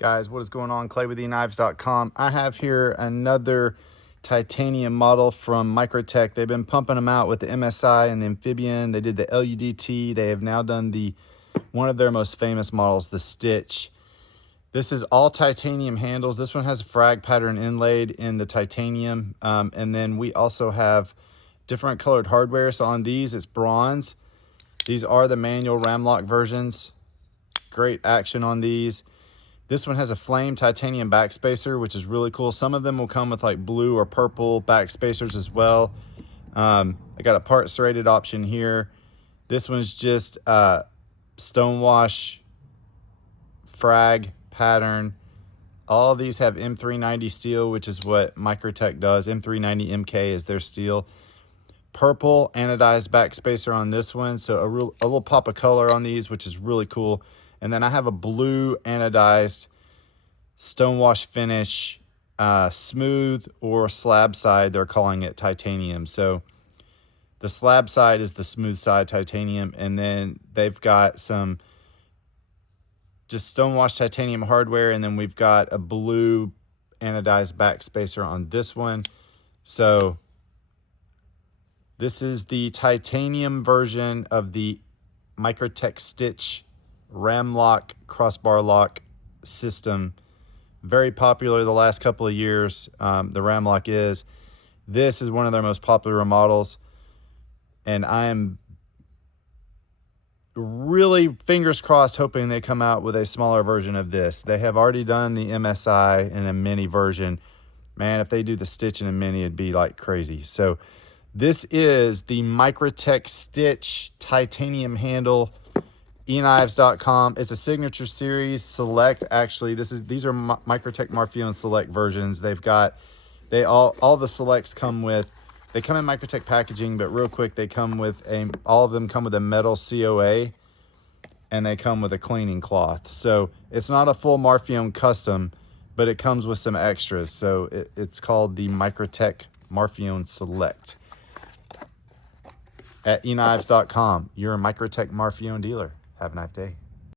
Guys, what is going on? Clay with EKNIVES.com. I have here another titanium model from Microtech. They've been pumping them out with the MSI and the Amphibian. They did the LUDT. They have now done one of their most famous models, the Stitch. This is all titanium handles. This one has a frag pattern inlaid in the titanium. And then we also have different colored hardware. So on these, it's bronze. These are the Manual Ram-Lok versions. Great action on these. This one has a flame titanium backspacer, which is really cool. Some of them will come with like blue or purple backspacers as well. I got a part serrated option here. This one's just stonewash frag pattern. All of these have M390 steel, which is what Microtech does. M390 MK is their steel. Purple anodized backspacer on this one, so a little pop of color on these, which is really cool. And then I have a blue anodized stonewash finish, smooth or slab side. They're calling it titanium. So the slab side is the smooth side titanium, and then they've got some just stonewash titanium hardware, and then we've got a blue anodized backspacer on this one. So this is the titanium version of the Microtech Stitch Ram-Lok crossbar lock system. Very popular the last couple of years. The Ram-Lok is. This is one of their most popular models, and I am really fingers crossed hoping they come out with a smaller version of this. They have already done the MSI in a mini version. Man, if they do the Stitch in a mini, it'd be like crazy. So this is the Microtech Stitch titanium handle. EKNIVES.com. It's a signature series select. Actually, these are Microtech Marfione Select versions. They've got all the selects come with. They come in Microtech packaging, but real quick, they come with all of them come with a metal COA, and they come with a cleaning cloth. So it's not a full Marfione custom, but it comes with some extras. So it's called the Microtech Marfione Select. At EKNIVES.com, you're a Microtech Marfione dealer. Have a nice day.